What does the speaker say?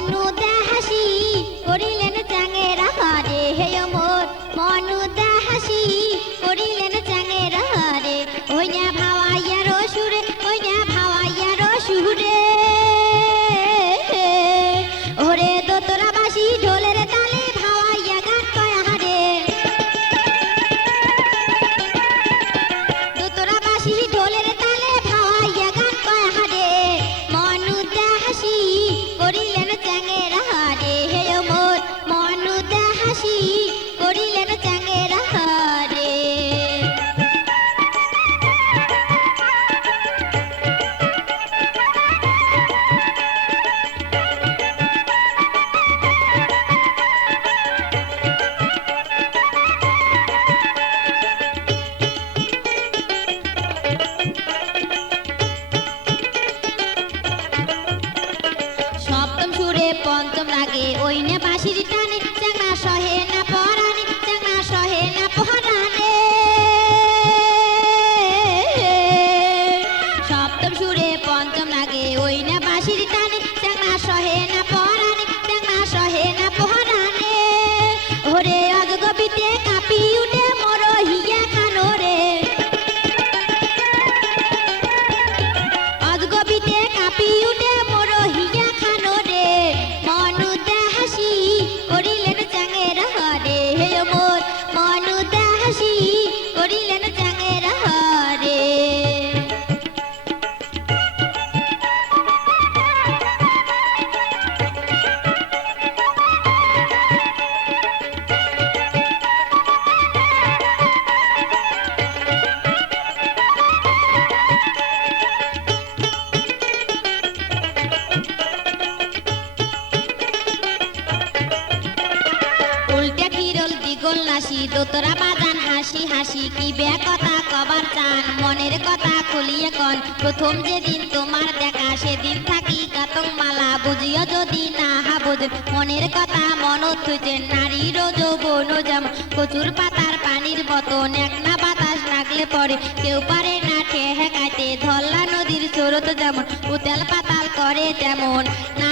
মনুদা হাসি করিলেন চাঙেরা হারে হে মোর মনুদা হাসি করিলেন চাঙেরা হারে ওই না ভাওয়াইয়া রসুরে ওই না ভাওয়াইয়া রসুরে ওরে দোতরা বাসি ঢোলের তালে ভাওয়াইয়া গান কয় হারে দোতরা বাসি ঢোলের তালে ভাওয়াইয়া গান কয় হারে মনুদা হাসি করিলেন চাঙেরা হারে হে মোর মনুদা হাসি করিলেন চাঙেরা হারে সপ্তম সুরে পঞ্চম রাগে ওই নে বাঁশির টানে চাংনা সহে না পরানে চাংনা সহে না পরানে সপ্তম সুরে পঞ্চম রাগে ওই না বাঁশির টানে চাংনা সহে না পরানে চাংনা সহে না পরানে ওরে অজগবিতে কাঁপি উঠে মোর হিয়া খানো রে অজগবিতে কাঁপি উঠে মোর হিয়া খানো রে মনুদা হাসি করিলেন চাঙেরা হারে হে মোর মনুদা হাসি করিলেন চাঙেরা হারে উল্টে খিরল দ্বিগল নাসি দোতরা বাজান হাসি হাসি কি বে কথা কবার চান মনের কথা খুলিয়ে কন প্রথম যেদিন তোমার দেখা সেদিন থাকি কাতং মালা বুঝিও যদি না হাবুজ মনের কথা মন থুইছে নারীর যৌবন যেমন কচুর পাতার পানির মতন এক না বাতাস লাগলে পরে কেউ পারে না ঠেকাইতে ধল্লা নদীর স্রোত যেমন উতাল পাতাল করে তেমন না